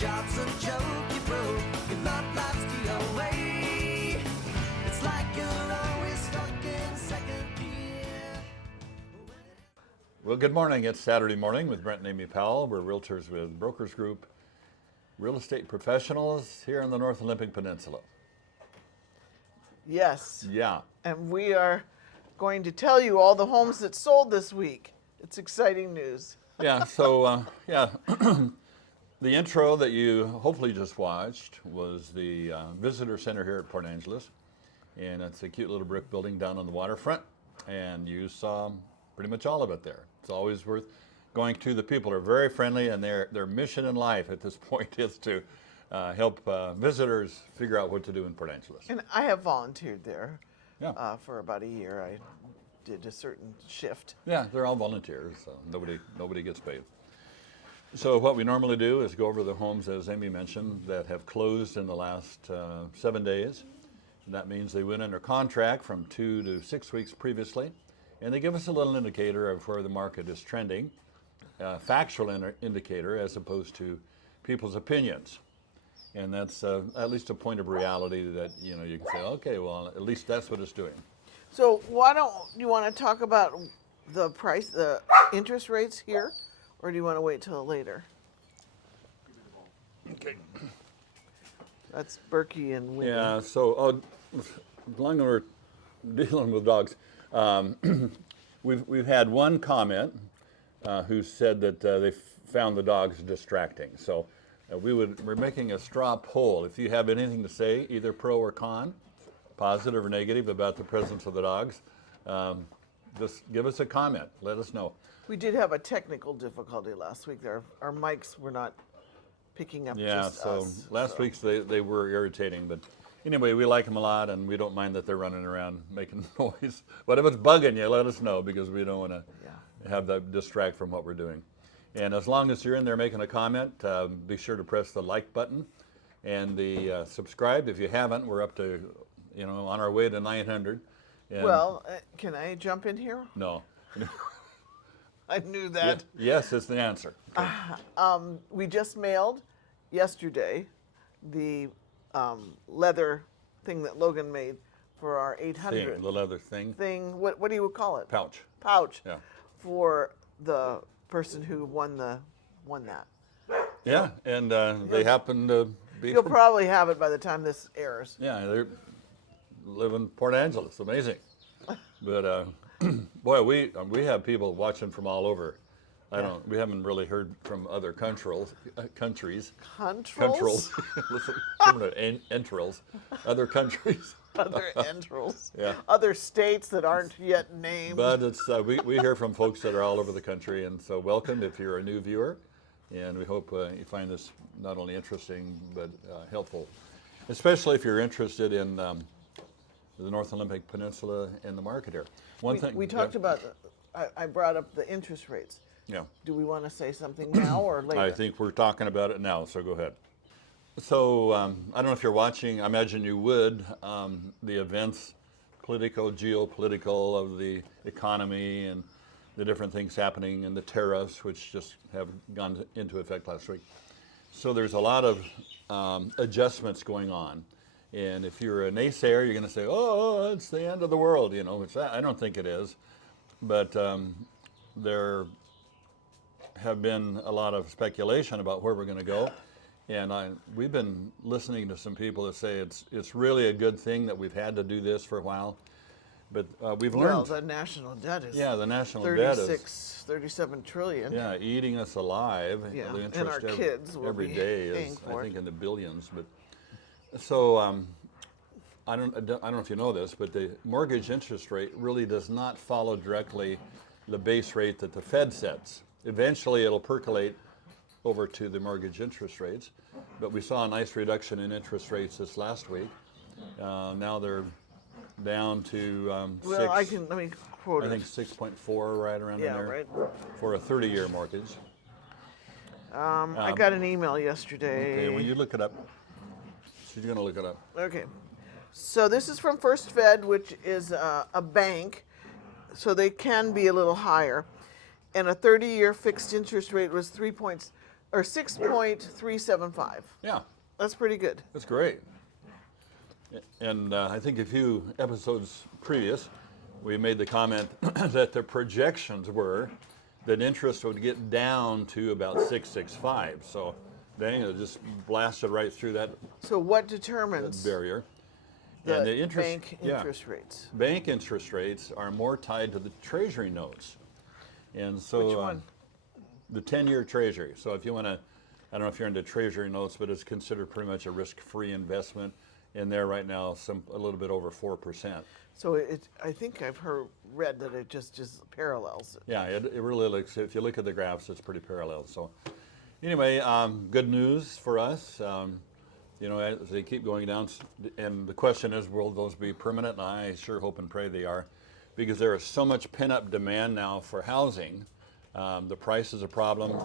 job's a joke, you broke, your love life's the away. It's like you're always stuck in second gear. Well, good morning. It's Saturday morning with Brent and Amy Powell. We're realtors with Brokers Group, real estate professionals here in the North Olympic Peninsula. Yes. Yeah. And we are going to tell you all the homes that sold this week. It's exciting news. Yeah. So, the intro that you hopefully just watched was the visitor center here at Port Angeles. And it's a cute little brick building down on the waterfront. And you saw pretty much all of it there. It's always worth going to. The people are very friendly, and their mission in life at this point is to help visitors figure out what to do in Port Angeles. And I have volunteered there Yeah. for about a year. I did a certain shift. Yeah, they're all volunteers, so nobody gets paid. So what we normally do is go over the homes, as Amy mentioned, that have closed in the last 7 days. And that means they went under contract from 2 to 6 weeks previously, and they give us a little indicator of where the market is trending, factual indicator as opposed to people's opinions. And that's at least a point of reality that you can say, okay, well, at least that's what it's doing. So why don't you want to talk about the price, the interest rates here, or do you want to wait till later? Okay. That's Berkey and Winnie. Yeah. So as long as we're dealing with dogs, we've had one comment who said that they found the dogs distracting. So we're making a straw poll. If you have anything to say, either pro or con, positive or negative about the presence of the dogs, just give us a comment. Let us know. We did have a technical difficulty last week. Our mics were not picking up just us. Last week's they were irritating, but anyway, we like them a lot, and we don't mind that they're running around making noise. But if it's bugging you, let us know, because we don't want to have that distract from what we're doing. And as long as you're in there making a comment, be sure to press the like button and the subscribe. If you haven't, we're up to, on our way to 900. And Well, can I jump in here? no. I knew that. Yes, is the answer. Okay. We just mailed yesterday the leather thing that Logan made for our 800 Thing, the leather thing. What do you call it? Pouch. Pouch. Yeah. For the person who won that. Yeah, and they happen to be. You'll probably have it by the time this airs. Yeah, they live in Port Angeles. Amazing. But boy, we have people watching from all over. We haven't really heard from other countries. Controls? Listen, some entrails. Other countries. Other entrails. Yeah. Other states that aren't yet named. But it's we hear from folks that are all over the country, and so welcome if you're a new viewer, and we hope you find this not only interesting but helpful, especially if you're interested in the North Olympic Peninsula and the market here. We talked about, I brought up the interest rates. Yeah. Do we want to say something now or later? I think we're talking about it now, so go ahead. So I don't know if you're watching, I imagine you would, the events, geopolitical of the economy and the different things happening, and the tariffs, which just have gone into effect last week. So there's a lot of adjustments going on. And if you're a naysayer, you're going to say, oh, it's the end of the world, which I don't think it is. But there have been a lot of speculation about where we're going to go. And we've been listening to some people that say it's really a good thing that we've had to do this for a while. But we've learned. Well, the national debt is the national debt is 37 trillion. Yeah, eating us alive. Yeah, The and interest our kids will every be day paying is, for I think, it. in the billions. But so I don't know if you know this, but the mortgage interest rate really does not follow directly the base rate that the Fed sets. Eventually, it'll percolate over to the mortgage interest rates. But we saw a nice reduction in interest rates this last week. Now they're down to Well, let me quote I it. think 6.4, right around in Yeah, there, right. for a 30-year mortgage. I got an email yesterday. Okay, well, you look it up. She's going to look it up. Okay. So this is from First Fed, which is a bank, so they can be a little higher. And a 30-year fixed interest rate was or 6.375. Yeah, That's pretty good. that's great. And I think a few episodes previous, we made the comment that the projections were that interest would get down to about 6.65. So, dang, it just blasted right through that So what determines barrier. the, And the interest, bank yeah, interest rates? bank interest rates are more tied to the Treasury notes, and so Which one? the 10-year Treasury. So if you want to, I don't know if you're into Treasury notes, but it's considered pretty much a risk-free investment. And there right now, a little bit over 4%. So I think I've read that it just parallels it. Yeah, it really looks. If you look at the graphs, it's pretty parallel. So anyway, good news for us. You know, as they keep going down, and the question is, will those be permanent? And I sure hope and pray they are, because there is so much pent-up demand now for housing. The price is a problem,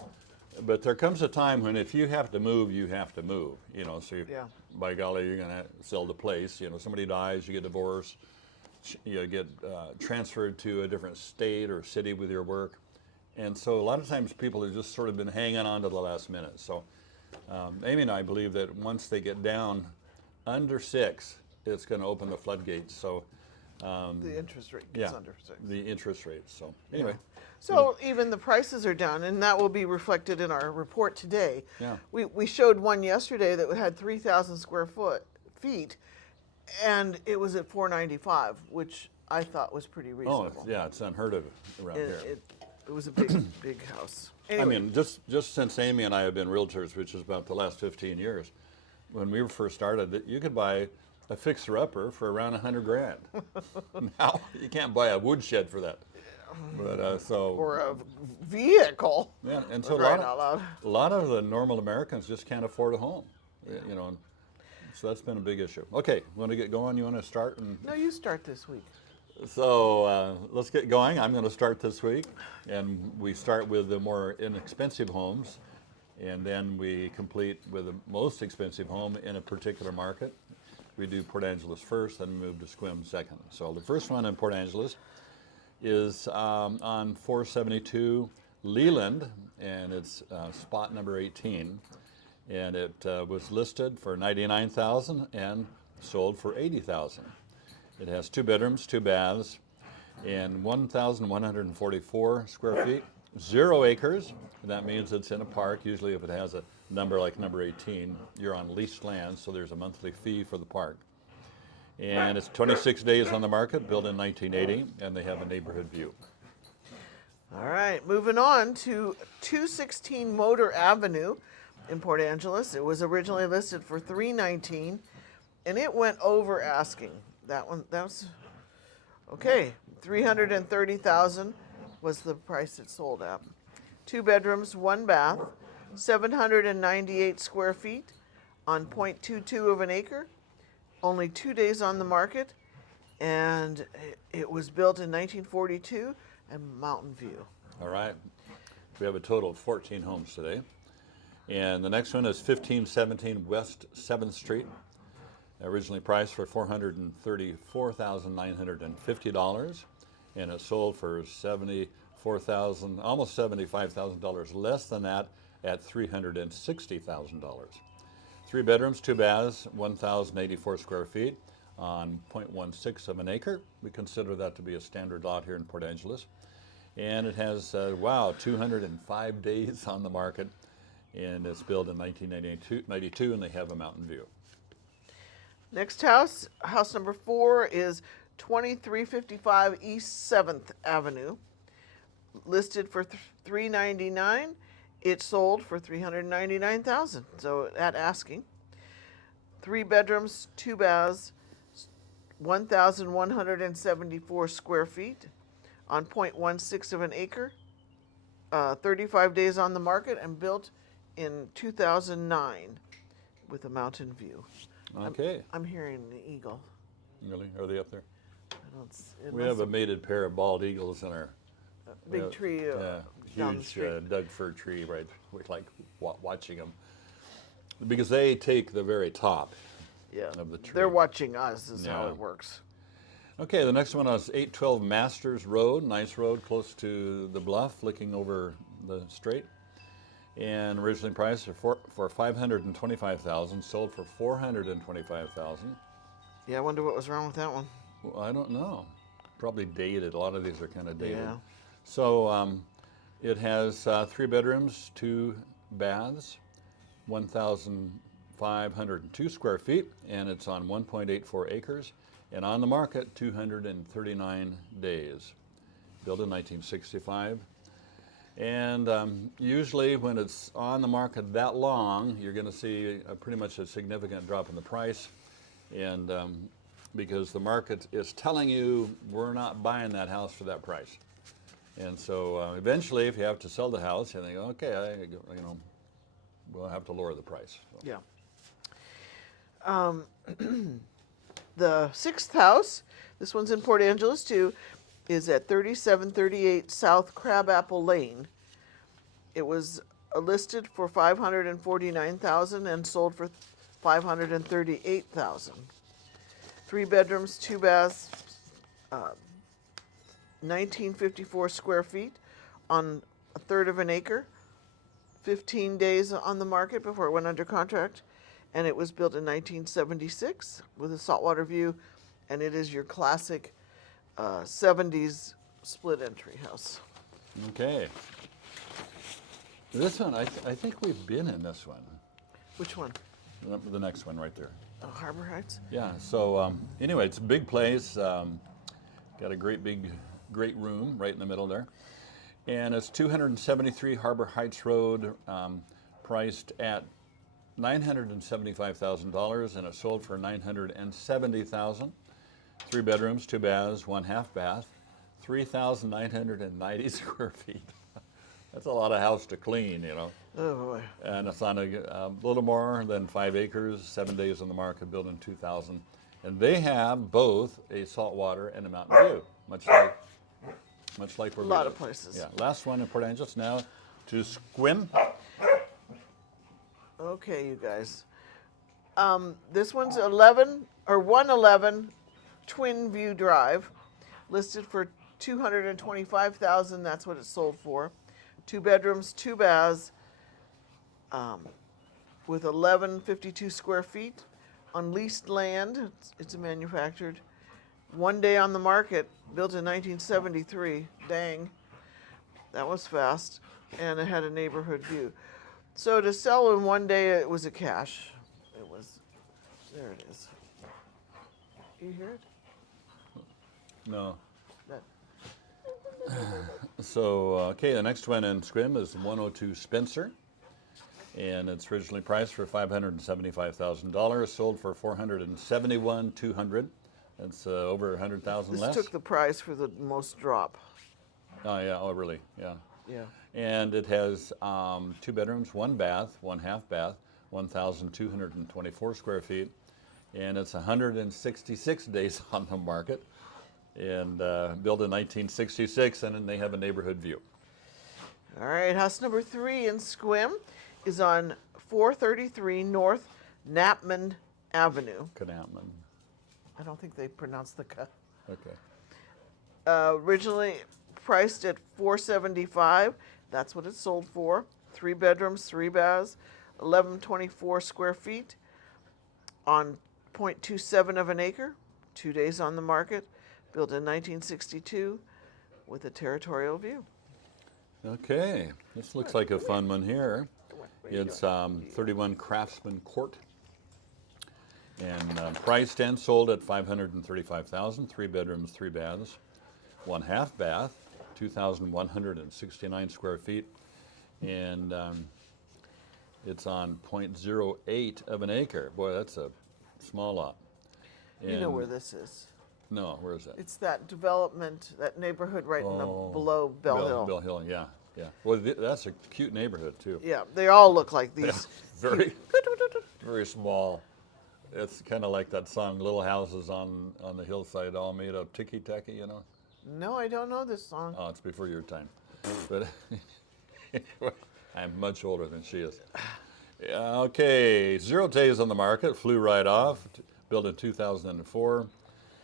but there comes a time when if you have to move, you have to move. You know, so Yeah. by golly, you're going to sell the place. You know, somebody dies, you get divorced, you get transferred to a different state or city with your work. And so a lot of times people have just sort of been hanging on to the last minute. So Amy and I believe that once they get down under 6, it's going to open the floodgates. So The interest rate gets under 6. the interest rates. So anyway, So even the prices are down, and that will be reflected in our report today. Yeah. We showed one yesterday that had 3,000 feet, and it was at 495, which I thought was pretty reasonable. yeah, it's unheard of around here. It was a big big house. Anyway, I mean, just since Amy and I have been realtors, which is about the last 15 years, when we first started, you could buy a fixer-upper for around $100,000. Now you can't buy a woodshed for that. But or a vehicle. yeah, and so Crying out loud. a lot of the normal Americans just can't afford a home. You know, so that's been a big issue. Okay, want to get going? You want to start? No, you start this week. So let's get going. I'm going to start this week, and we start with the more inexpensive homes, and then we complete with the most expensive home in a particular market. We do Port Angeles first, then we move to Sequim second. So the first one in Port Angeles is on 472 Leland, and it's spot number 18, and it was listed for $99,000 and sold for $80,000. It has 2 bedrooms, 2 baths, and 1,144 square feet, 0 acres. That means it's in a park. Usually if it has a number like number 18, you're on leased land, so there's a monthly fee for the park. And it's 26 days on the market, built in 1980, and they have a neighborhood view. All right, moving on to 216 Motor Avenue in Port Angeles. It was originally listed for $319, and it went over asking. That was okay. $330,000 was the price it sold at. 2 bedrooms, 1 bath, 798 square feet on 0.22 of an acre. Only 2 days on the market, and it was built in 1942 and Mountain View. All right. We have a total of 14 homes today. And the next one is 1517 West 7th Street. Originally priced for $434,950, and it sold for $74,000, almost $75,000 less than that at $360,000. 3 bedrooms, 2 baths, 1,084 square feet on 0.16 of an acre. We consider that to be a standard lot here in Port Angeles. And it has, 205 days on the market, and it's built in 1992, and they have a mountain view. Next house, house number 4, is 2355 East 7th Avenue. Listed for $399. It sold for $399,000, so at asking. 3 bedrooms, 2 baths, 1,174 square feet on 0.16 of an acre. 35 days on the market and built in 2009 with a mountain view. Okay. I'm hearing the eagle. Really? Are they up there? I don't. It We must have a mated pair of bald eagles in our big tree down the huge street. Doug fir tree, right? We like watching them because they take the very top Yeah, of the tree. they're watching us. Is how Yeah. it works. Okay, the next one is 812 Masters Road, nice road close to the bluff, looking over the strait. and originally priced for $525,000, sold for $425,000. Yeah, I wonder what was wrong with that one. Well, I don't know. Probably dated. A lot of these are kind of dated. Yeah. So it has 3 bedrooms, 2 baths, 1,502 square feet, and it's on 1.84 acres, and on the market 239 days. Built in 1965. And usually when it's on the market that long, you're going to see pretty much a significant drop in the price. And because the market is telling you we're not buying that house for that price. And so eventually, if you have to sell the house, you think, okay, we'll have to lower the price. So. Yeah. The 6th house, this one's in Port Angeles too, is at 3738 South Crabapple Lane. It was listed for $549,000 and sold for $538,000. 3 bedrooms, 2 baths, 1954 square feet on a third of an acre. 15 days on the market before it went under contract, and it was built in 1976 with a saltwater view, and it is your classic 70s split entry house. Okay. This one, I think we've been in this one. Which one? The next one right there. Oh, Harbor Heights? Yeah, so anyway, it's a big place. Got a great room right in the middle there. And it's 273 Harbor Heights Road, priced at $975,000, and it sold for $970,000. 3 bedrooms, 2 baths, 1 half bath, 3,990 square feet. That's a lot of house to clean, you know. Oh boy. And it's on a little more than 5 acres, 7 days on the market, built in 2000. And they have both a saltwater and a mountain view, much like we're A lot of places. Yeah. Last one in Port Angeles now to Sequim. Okay, you guys. This one's 111 Twin View Drive, listed for $225,000. That's what it sold for. 2 bedrooms, 2 baths, with 1152 square feet on leased land. It's manufactured. 1 day on the market, built in 1973. Dang, that was fast, and it had a neighborhood view. So to sell in 1 day, it was a cash. It was, there it is. You hear it? No. That, So, okay, the next one in Sequim is 102 Spencer. And it's originally priced for $575,000, sold for $471,200. That's over 100,000 this less. took the prize for the most drop. Oh yeah, oh really? Yeah. Yeah. And it has 2 bedrooms, 1 bath, 1 half bath, 1,224 square feet, and it's 166 days on the market, and built in 1966, and then they have a neighborhood view. All right, house number 3 in Sequim is on 433 North Knapman Avenue. Canapman. I don't think they pronounced the K. Okay. Originally priced at $475,000. That's what it sold for. 3 bedrooms, 3 baths, 1124 square feet on 0.27 of an acre. 2 days on the market. Built in 1962 with a territorial view. Okay, this looks like a fun one here. It's 31 Craftsman Court, and priced and sold at $535,000. 3 bedrooms, 3 baths, 1 half bath, 2,169 square feet, and it's on 0.08 of an acre. Boy, that's a small lot. You know And- where this is. No, where is that? It's that development, that neighborhood right in the below Bell Hill. Bell Hill, yeah, yeah. Well, that's a cute neighborhood too. Yeah, they all look like these. Very, very small. It's kind of like that song, "Little Houses on the Hillside, all made of ticky-tacky," you know. No, I don't know this song. Oh, it's before your time. But I'm much older than she is. Yeah, okay, 0 days on the market, flew right off, built in 2004,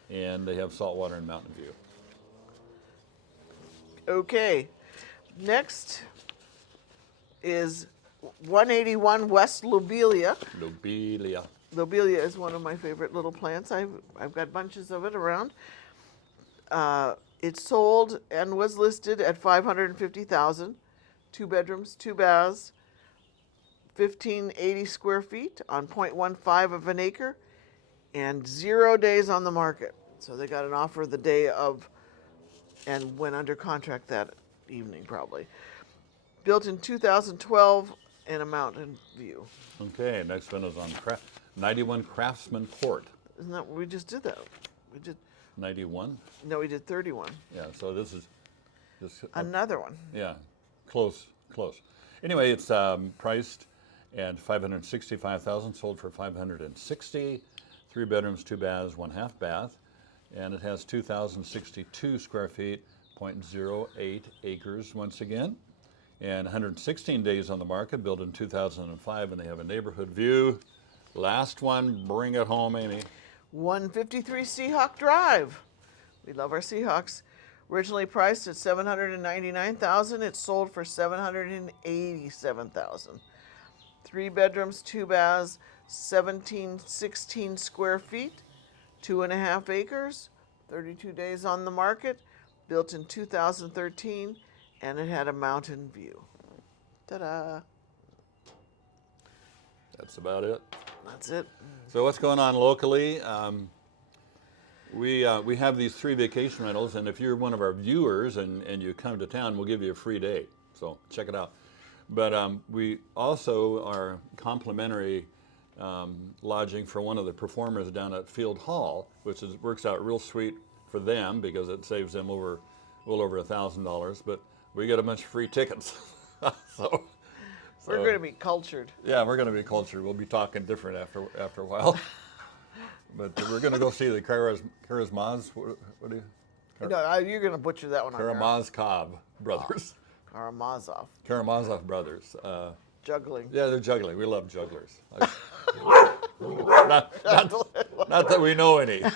and they have saltwater and mountain view. Okay, next is 181 West Lobelia. Lobelia. Lobelia is one of my favorite little plants. I've got bunches of it around. It sold and was listed at $550,000. 2 bedrooms, 2 baths, 1,580 square feet on 0.15 of an acre, and 0 days on the market. So they got an offer the day of, and went under contract that evening probably. Built in 2012 in a mountain view. Okay, next one is on 91 Craftsman Court. Isn't that what we just did? That we did. 91? No, we did 31. Yeah, so this is Another one. yeah, close. Anyway, it's priced at $565,000, sold for $560,000. 3 bedrooms, 2 baths, 1 half bath, and it has 2,062 square feet, 0.08 acres once again, and 116 days on the market, built in 2005, and they have a neighborhood view. Last one, bring it home, Amy. 153 Seahawk Drive. We love our Seahawks. Originally priced at $799,000, it sold for $787,000. 3 bedrooms, 2 baths, 1,716 square feet, 2.5 acres, 32 days on the market, built in 2013, and it had a mountain view. Ta-da! That's about it. That's it. So what's going on locally? We have these 3 vacation rentals, and if you're one of our viewers and you come to town, we'll give you a free day. So check it out. But we also are complimentary lodging for one of the performers down at Field Hall, which works out real sweet for them because it saves them well over $1,000. But we get a bunch of free tickets. so We're going to be cultured. yeah, we're going to be cultured. We'll be talking different after a while. But we're going to go see the Karamazov. What do you? No, you're going to butcher that one. Karamazov brothers. Karamazov. Karamazov brothers. Juggling. Yeah, they're juggling. We love jugglers. not that we know any. I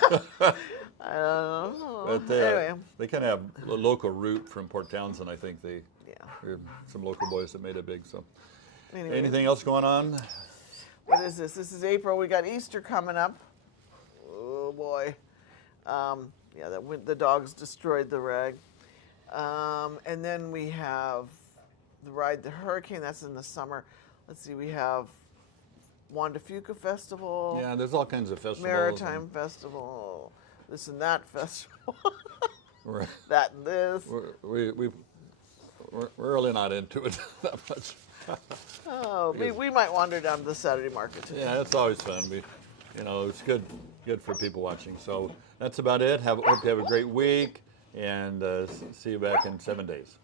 don't know. But Anyway. they kind of have a local root from Port Townsend. I think they're Yeah. some local boys that made it big. So, Anyway. anything else going on? What is this? This is April. We got Easter coming up. Oh boy. Yeah, the dogs destroyed the rag. And then we have the Ride the Hurricane. That's in the summer. Let's see. We have Juan de Fuca Festival. Yeah, there's all kinds of festivals. Maritime Festival. This and that festival. We're, That and this. we're really not into it that much. Oh, we might wander down to the Saturday market too. Yeah, it's always fun. It's good for people watching. So that's about it. Hope you have a great week, and see you back in 7 days.